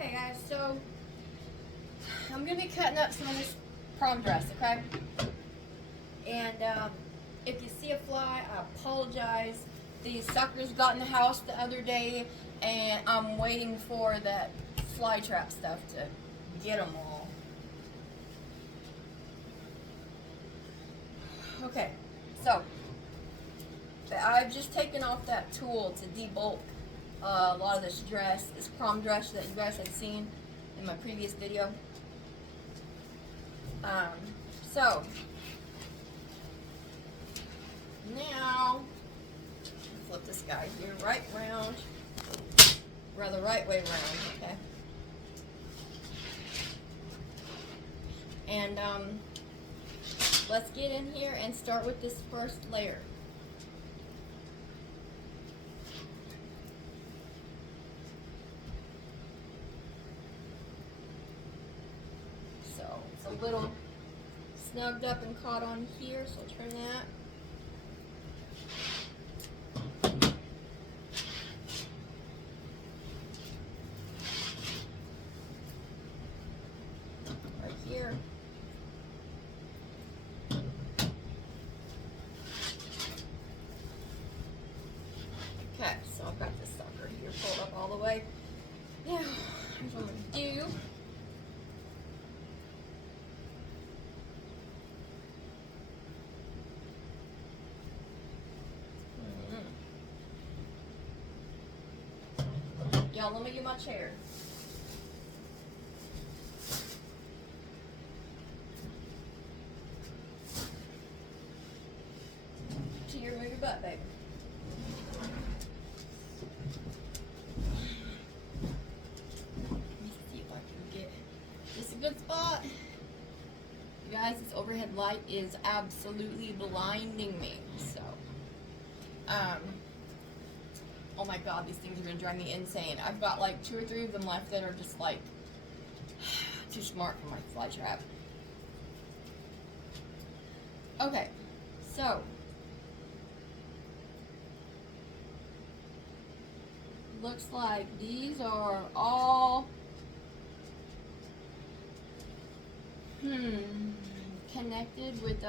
Okay guys, so I'm going to be cutting up some of this prom dress, okay? And if you see a fly, I apologize. These suckers got in the house the other day and I'm waiting for that fly trap stuff to get them all. Okay, so I've just taken off that tool to debulk a lot of this dress, this prom dress that you guys had seen in my previous video. So now flip this guy here right round, or the right way round, okay? And let's get in here and start with this first layer. So it's a little snugged up and caught on here, so I'll trim that. Right here. Okay, so I've got this sucker here pulled up all the way. Now, here's what I'm going to do. Y'all, let me get my chair. Cheer, move your butt, baby. Let me see if I can get this a good spot. You guys, this overhead light is absolutely blinding me. So, oh my god, these things are gonna drive me insane. I've got like 2 or 3 of them left that are just like too smart for my fly trap. Okay, so looks like these are all connected with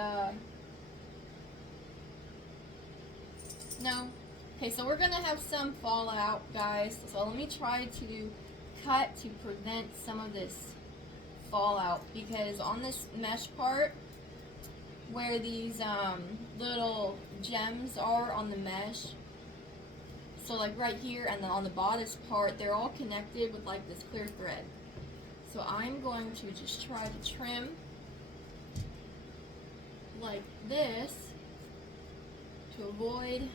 no. Okay, so we're gonna have some fallout, guys. So let me try to cut to prevent some of this fallout, because on this mesh part where these little gems are on the mesh, so like right here and then on the bodice part, they're all connected with like this clear thread. So I'm going to just try to trim like this to avoid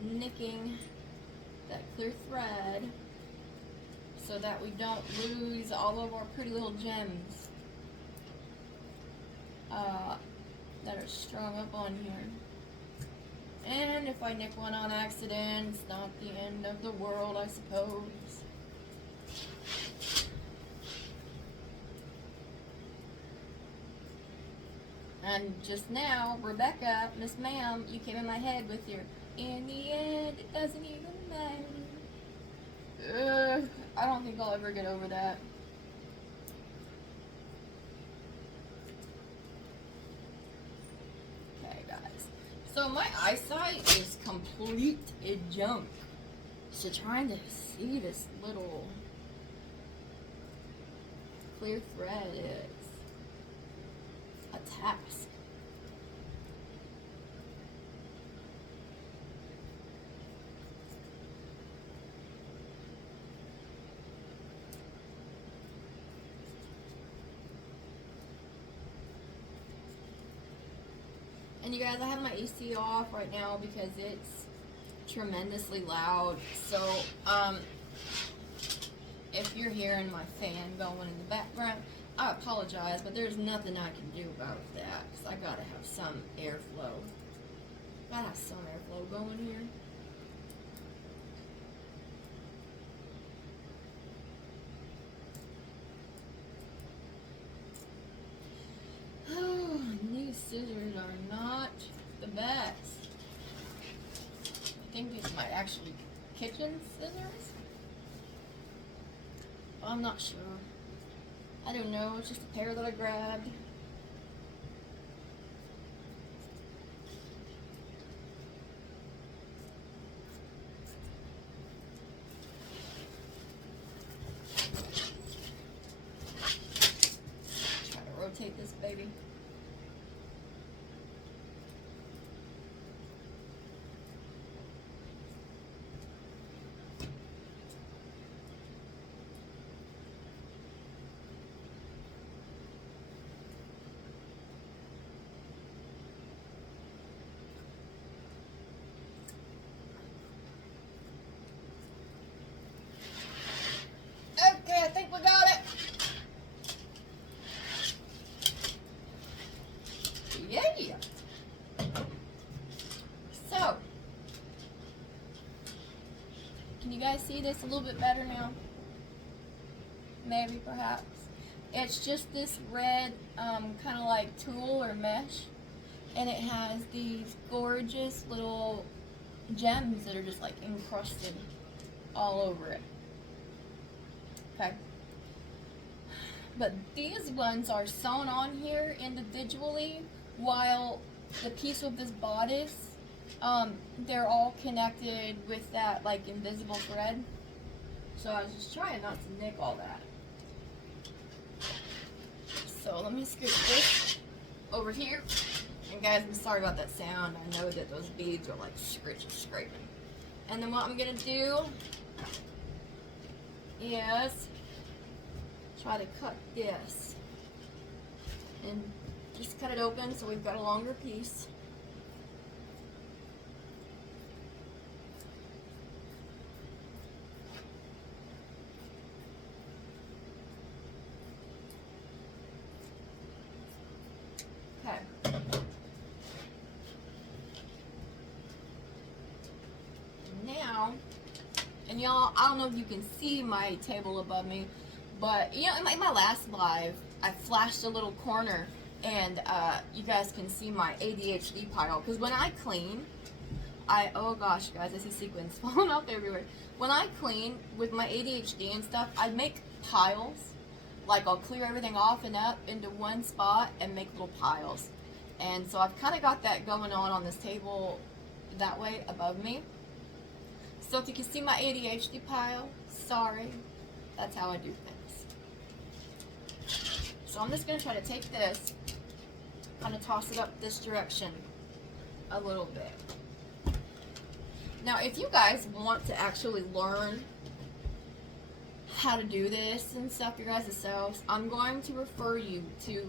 nicking that clear thread, so that we don't lose all of our pretty little gems that are strung up on here. And if I nick one on accident, it's not the end of the world, I suppose. And just now, Rebecca, Miss Ma'am, you came in my head with your, in the end, it doesn't even matter. I don't think I'll ever get over that. Okay, guys. So my eyesight is complete junk. So trying to see this little clear thread is a task. And you guys, I have my AC off right now because it's tremendously loud. So, if you're hearing my fan going in the background, I apologize, but there's nothing I can do about that, because I gotta have some airflow. Gotta have some airflow going here. Oh, these scissors are not the best. I think these might actually be kitchen scissors. I'm not sure. I don't know, it's just a pair that I grabbed. Try to rotate this baby. Okay, I think we got it. Yeah. So, can you guys see this a little bit better now? Maybe, perhaps. It's just this red kind of like tulle or mesh, and it has these gorgeous little gems that are just like encrusted all over it. Okay. But these ones are sewn on here individually, while the piece of this bodice, they're all connected with that like invisible thread. So I was just trying not to nick all that. So let me scoot this over here. And guys, I'm sorry about that sound. I know that those beads are like scraping. And then what I'm gonna do is try to cut this and just cut it open so we've got a longer piece. Okay. Now, and y'all, I don't know if you can see my table above me, but you know, in my last live, I flashed a little corner, and you guys can see my ADHD pile. Because when I clean, oh gosh, guys, I see sequins falling off everywhere. When I clean with my ADHD and stuff, I make piles. Like I'll clear everything off and up into one spot and make little piles. And so I've kind of got that going on this table that way above me. So if you can see my ADHD pile, sorry, that's how I do things. So I'm just going to try to take this, kind of toss it up this direction a little bit. Now, if you guys want to actually learn how to do this and stuff your guys' selves, I'm going to refer you to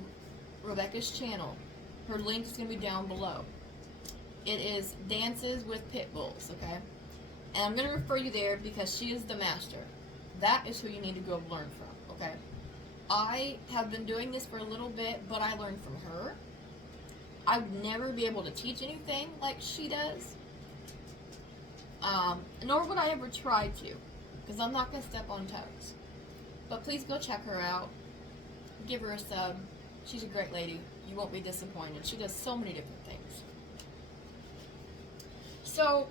Rebecca's channel. Her link is going to be down below. It is Dances with Pit Bulls, okay? And I'm going to refer you there because she is the master. That is who you need to go learn from, okay? I have been doing this for a little bit, but I learned from her. I would never be able to teach anything like she does. Nor would I ever try to, because I'm not going to step on toes. But please go check her out. Give her a sub. She's a great lady. You won't be disappointed. She does so many different things. So,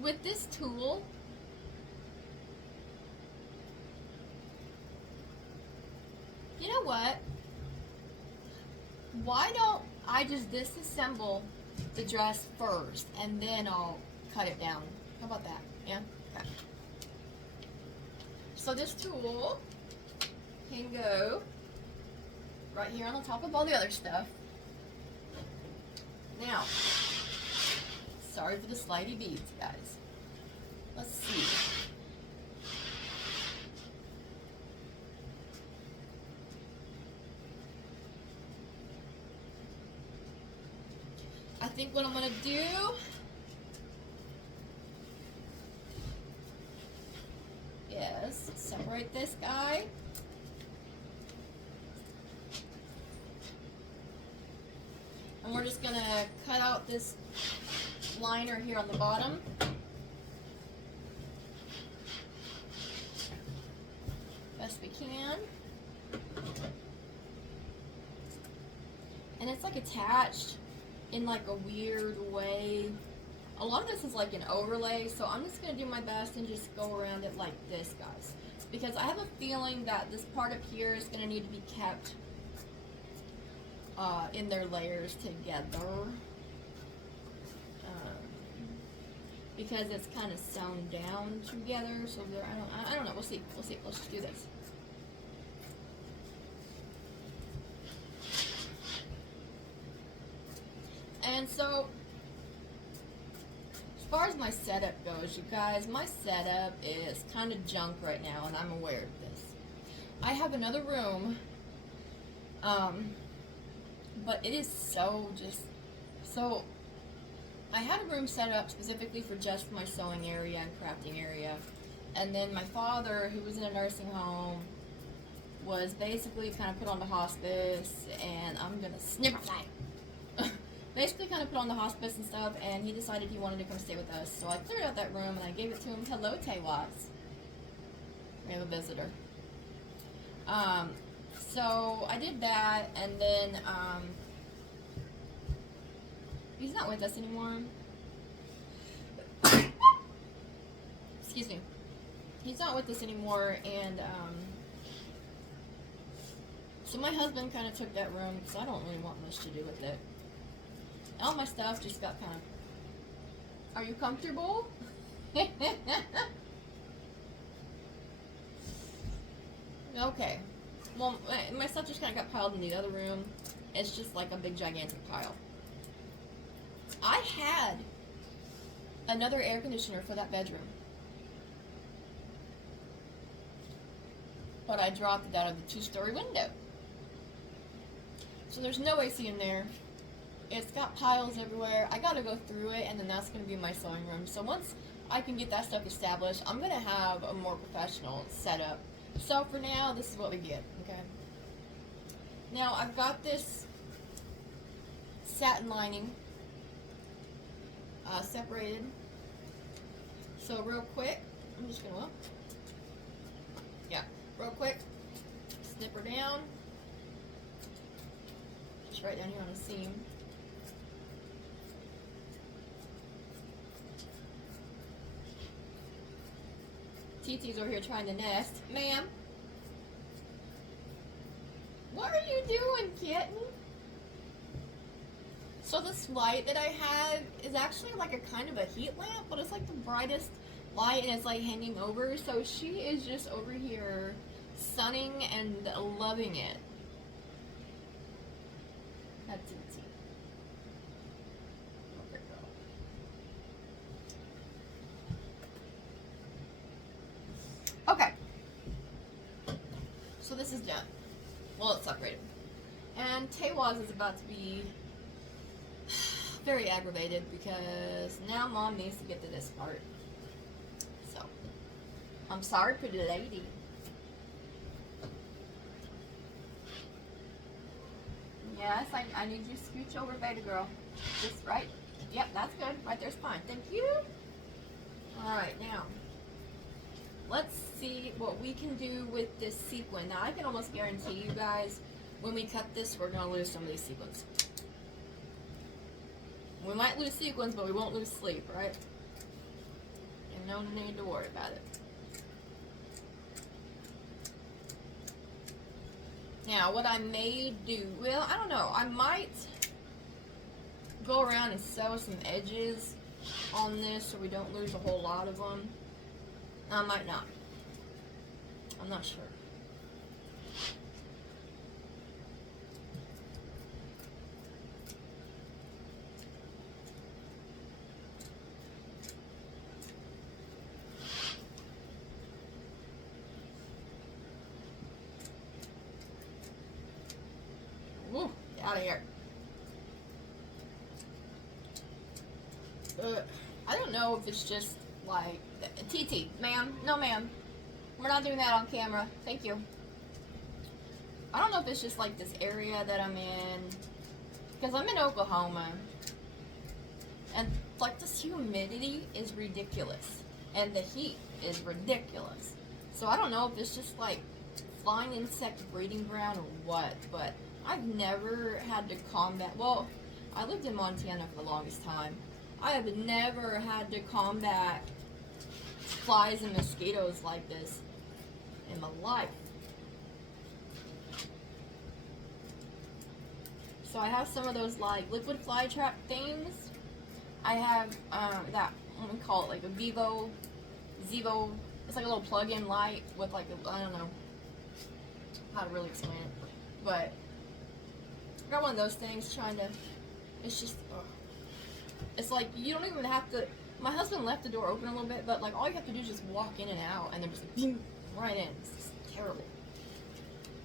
with this tool, you know what? Why don't I just disassemble the dress first and then I'll cut it down? How about that? Yeah? Okay. So this tool can go right here on the top of all the other stuff. Now, sorry for the slidey beads, guys. Let's see. I think what I'm going to do is separate this guy. And we're just going to cut out this liner here on the bottom. Best we can. And it's like attached in like a weird way A lot of this is like an overlay, so I'm just going to do my best and just go around it like this, guys. Because I have a feeling that this part up here is going to need to be kept in their layers together. Because it's kind of sewn down together, so there, I don't know, we'll see, let's just do this. And so, as far as my setup goes, you guys, my setup is kind of junk right now, and I'm aware of this. I have another room, but it is so I had a room set up specifically for just my sewing area and crafting area, and then my father, who was in a nursing home, was basically kind of put on the hospice, and I'm gonna snip that. Basically kind of put on the hospice and stuff, and he decided he wanted to come stay with us. So I cleared out that room and I gave it to him. Hello, Taywaz. We have a visitor. So I did that, and then he's not with us anymore. Excuse me. He's not with us anymore, and so my husband kind of took that room because I don't really want much to do with it. All my stuff just got kind of... Are you comfortable? Okay. Well, my stuff just kind of got piled in the other room. It's just like a big gigantic pile. I had another air conditioner for that bedroom, but I dropped it out of the 2-story window. So there's no AC in there. It's got piles everywhere. I gotta go through it, and then that's gonna be my sewing room. So once I can get that stuff established, I'm gonna have a more professional setup. So for now, this is what we get, okay? Now I've got this satin lining separated. So real quick, I'm just gonna, real quick, snip her down. Just right down here on the seam. TT's over here trying to nest. Ma'am? What are you doing, kitten? So this light that I have is actually like a kind of a heat lamp, but it's like the brightest light, and it's like hanging over. So she is just over here sunning and loving it. That's TT. Okay, so this is done. Well, it's separated. And Taywaz is about to be very aggravated because now Mom needs to get to this part. So, I'm sorry, pretty lady. Yes, I need you to scooch over, baby girl. Just right. Yep, that's good. Right there's fine. Thank you. Alright, now let's see what we can do with this sequin. Now, I can almost guarantee you guys, when we cut this, we're going to lose some of these sequins. We might lose sequins, but we won't lose sleep, right? And no need to worry about it. Now, what I may do, well, I don't know. I might go around and sew some edges on this so we don't lose a whole lot of them. I might not. I'm not sure. Woo, get out of here. I don't know if it's just like TT, ma'am, no ma'am, we're not doing that on camera, thank you. I don't know if it's just like this area that I'm in, because I'm in Oklahoma, and like this humidity is ridiculous, and the heat is ridiculous. So I don't know if it's just like flying insect breeding ground or what, but I've never had to combat, well, I lived in Montana for the longest time. I have never had to combat flies and mosquitoes like this in my life. So I have some of those like liquid fly trap things. I have that, let me call it like a Zevo. It's like a little plug-in light with like a, I don't know how to really explain it, but I got one of those things trying to, it's just, it's like you don't even have to, my husband left the door open a little bit, but like all you have to do is just walk in and out and they're just like, right in. It's just terrible.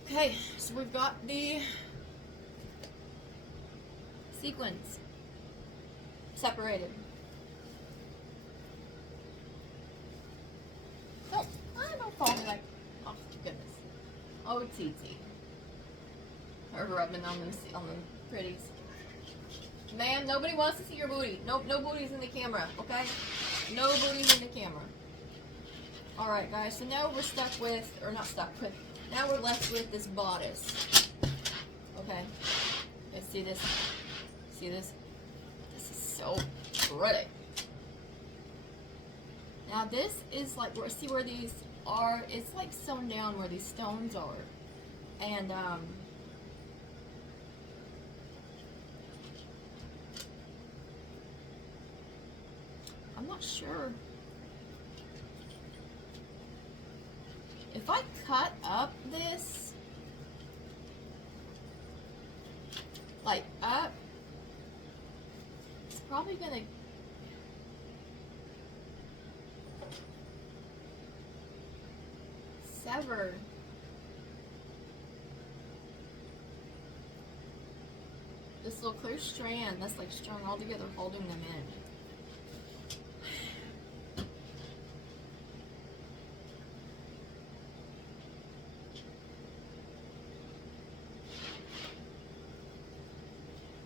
Okay, so we've got the sequins separated. Oh, I don't fall me like, oh goodness. Oh, TT. Her rubbing on the pretties. Ma'am, nobody wants to see your booty. No booties in the camera, okay? No booties in the camera. Alright guys, so now we're stuck with, or not stuck with, now we're left with this bodice. Okay. Let's see this. See this? This is so pretty. Now this is like, see where these are? It's like sewn down where these stones are. And, I'm not sure. If I cut up this, like up, it's probably gonna sever. This little clear strand that's like strung all together, holding them in.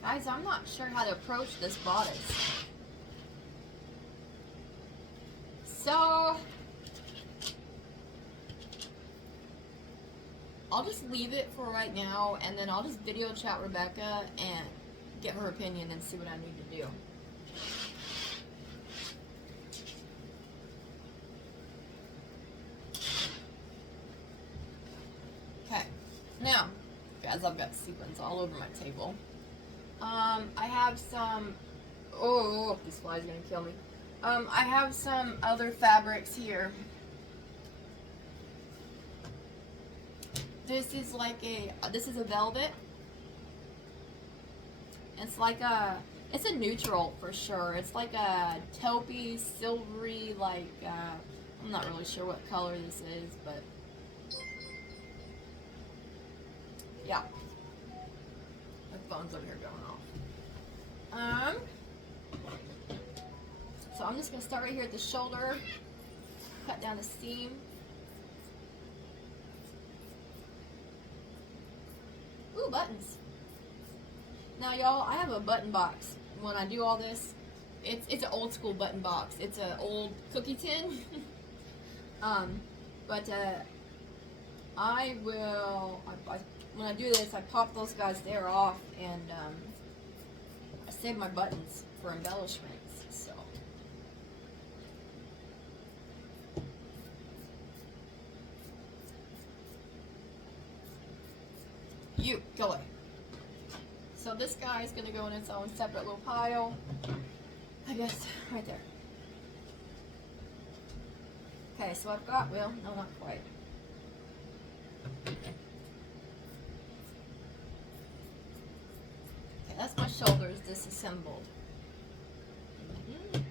Guys, I'm not sure how to approach this bodice. So, I'll just leave it for right now, and then I'll just video chat Rebecca and get her opinion and see what I need to do. Okay, now, guys, I've got sequins all over my table. I have some, oh, this fly's gonna kill me. I have some other fabrics here. This is like this is a velvet. It's like it's a neutral for sure. It's like a taupey, silvery, like, I'm not really sure what color this is, but yeah. My phone's over here going off. So I'm just gonna start right here at the shoulder, cut down the seam. Ooh, buttons. Now y'all, I have a button box. When I do all this, it's an old school button box. It's an old cookie tin. But I will, when I do this, I pop those guys there off, and I save my buttons for embellishments. So you go away. So this guy is going to go in its own separate little pile. I guess right there. Okay, so I've got, well, no, not quite. Okay, that's my shoulders disassembled. Get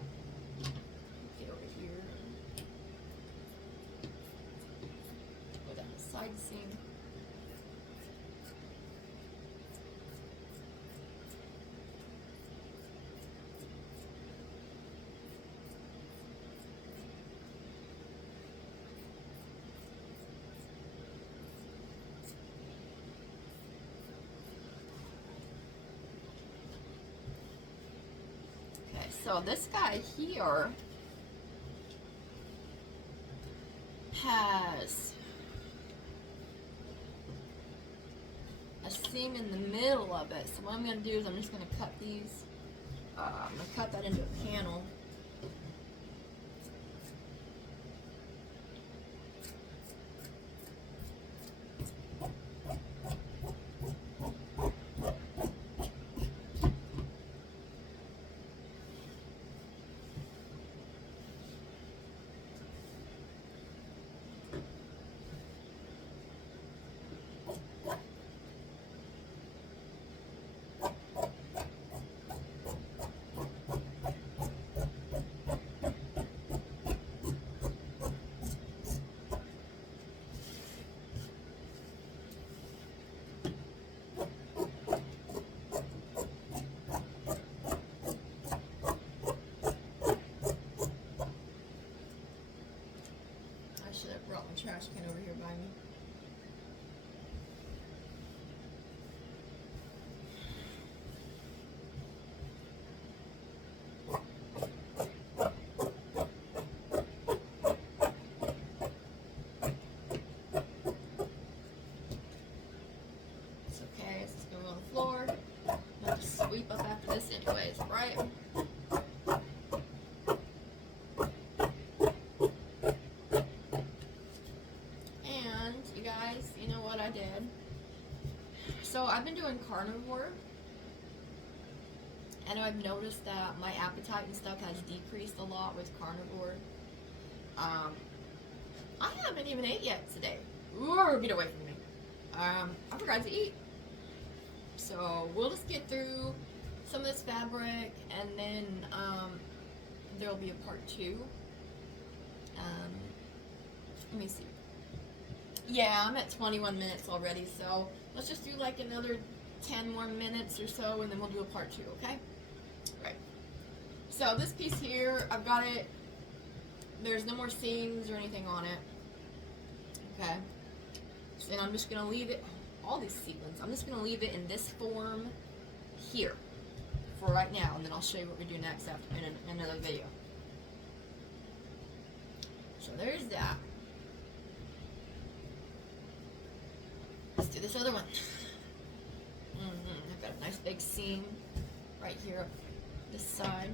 over here. Go down the side seam. So this guy here has a seam in the middle of it. So what I'm going to do is I'm just going to cut these I'm going to cut that into a panel. Trash can over here by me. It's okay, it's just gonna go on the floor. I'll just sweep up after this anyways, right? So I've been doing carnivore, and I've noticed that my appetite and stuff has decreased a lot with carnivore. I haven't even ate yet today. Ooh, get away from me. I forgot to eat. So we'll just get through some of this fabric, and then there'll be a part 2. Let me see. Yeah, I'm at 21 minutes already, so let's just do like another 10 more minutes or so, and then we'll do a part 2, okay? Right. So this piece here, I've got it, there's no more seams or anything on it, okay? So, and I'm just going to leave it, all these sequins, I'm just going to leave it in this form here for right now, and then I'll show you what we do next after in another video. So there's that. Let's do this other one. I've got a nice big seam right here up this side.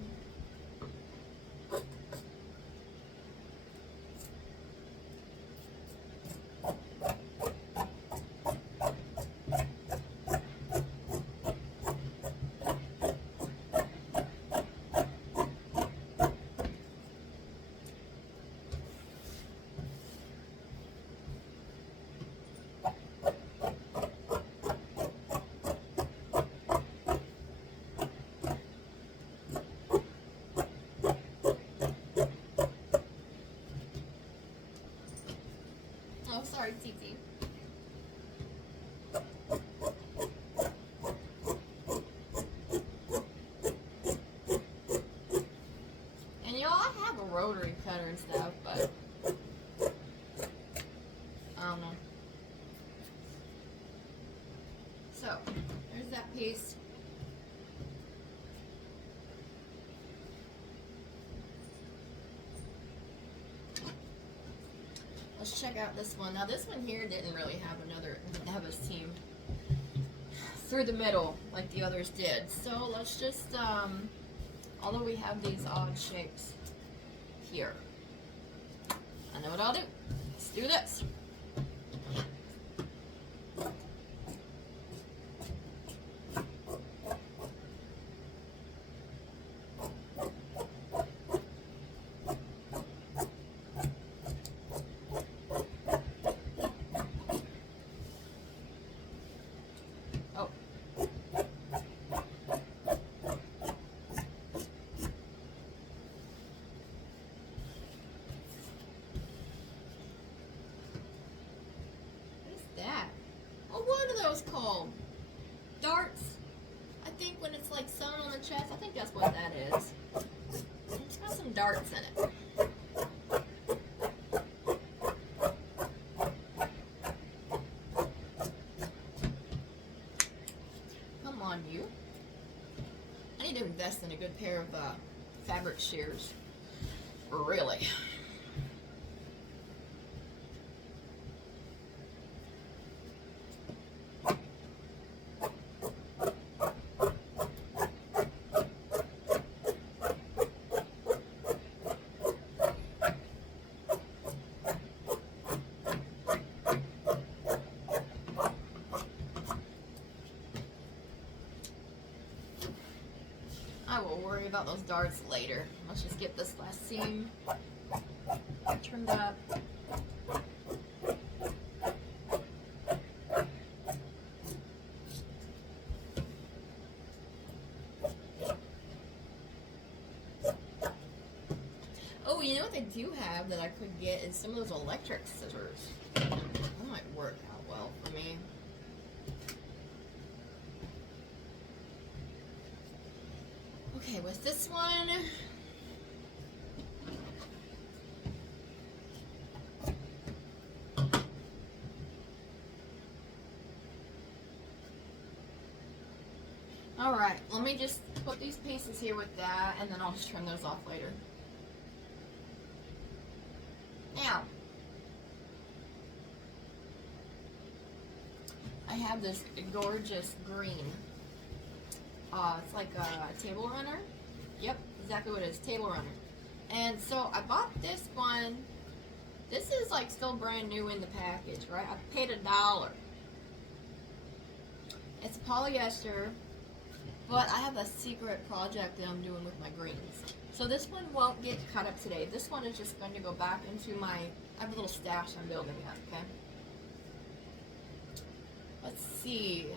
Sorry, TT. And y'all, I have a rotary cutter and stuff, but I don't know. So, there's that piece. Let's check out this one. Now this one here didn't really have a seam through the middle like the others did. So let's just, although we have these odd shapes here, I know what I'll do. Let's do this. Called darts. I think when it's like sewn on the chest, I think that's what that is. It's got some darts in it. Come on, you. I need to invest in a good pair of fabric shears. Really. we'll worry about those darts later. Let's just get this last seam trimmed up. Oh, you know what they do have that I could get is some of those electric scissors. That might work out well for me. Okay, with this one, alright, let me just put these pieces here with that, and then I'll just trim those off later. Now, I have this gorgeous green. It's like a table runner. Yep, exactly what it is, table runner. And so I bought this one. This is like still brand new in the package, right? I paid $1. It's polyester, but I have a secret project that I'm doing with my greens. So this one won't get cut up today. This one is just going to go back into my, I have a little stash I'm building up, okay? Let's see.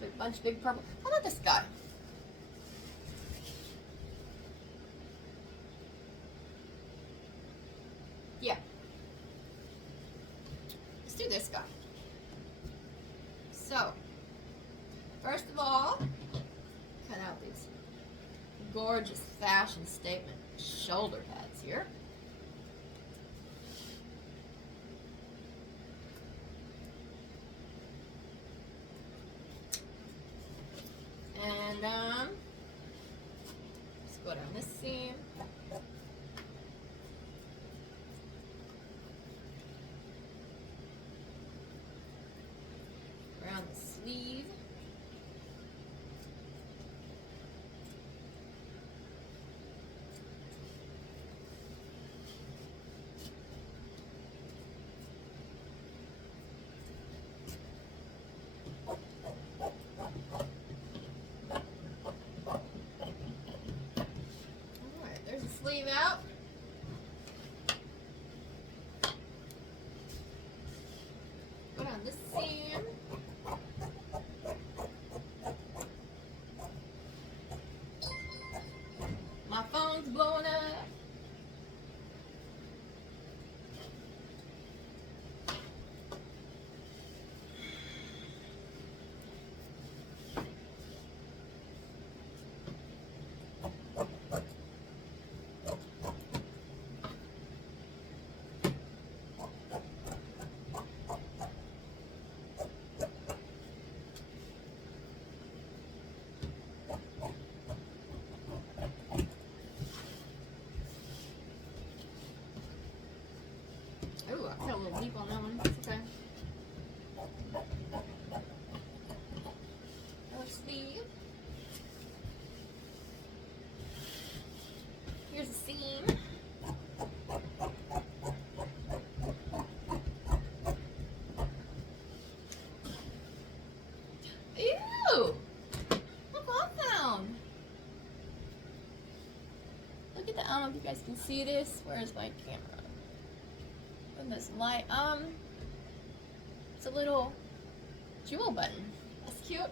A bunch of big purple. How about this guy? Yeah. Let's do this guy. So, first of all, cut out these gorgeous fashion statement shoulder pads here. And let's go down this seam. Around the sleeve. Sleeve out. Go down this seam. My phone's blowing up. Ooh, I got a little deep on that one. It's okay. Another sleeve. Here's the seam. Ew! Look what I found. Look at that. I don't know if you guys can see this. Where's my camera? This light, it's a little jewel button. That's cute.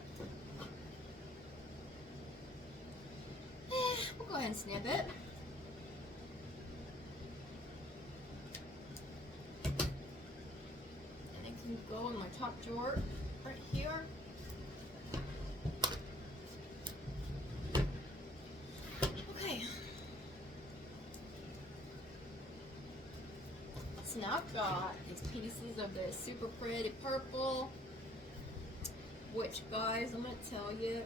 We'll go ahead and snip it. And it can go in my top drawer right here. Okay. So now I've got these pieces of the super pretty purple, which, guys, I'm going to tell you,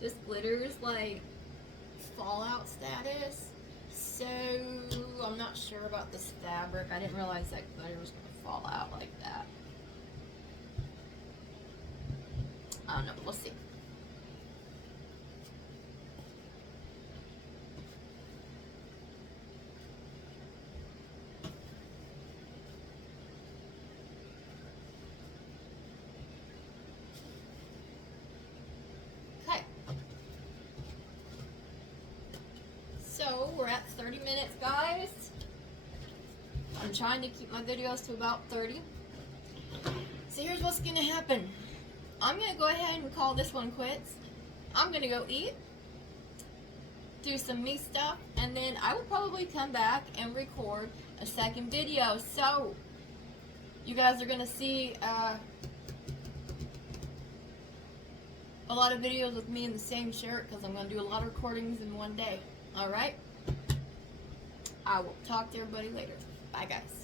this glitter is like fallout status, so I'm not sure about this fabric. I didn't realize that glitter was going to fall out like that. I don't know, but we'll see. 30 minutes, guys. I'm trying to keep my videos to about 30. So here's what's gonna happen. I'm gonna go ahead and call this one quits. I'm gonna go eat, do some me stuff, and then I will probably come back and record a second video. So you guys are gonna see a lot of videos with me in the same shirt because I'm gonna do a lot of recordings in one day. Alright? I will talk to everybody later. Bye, guys.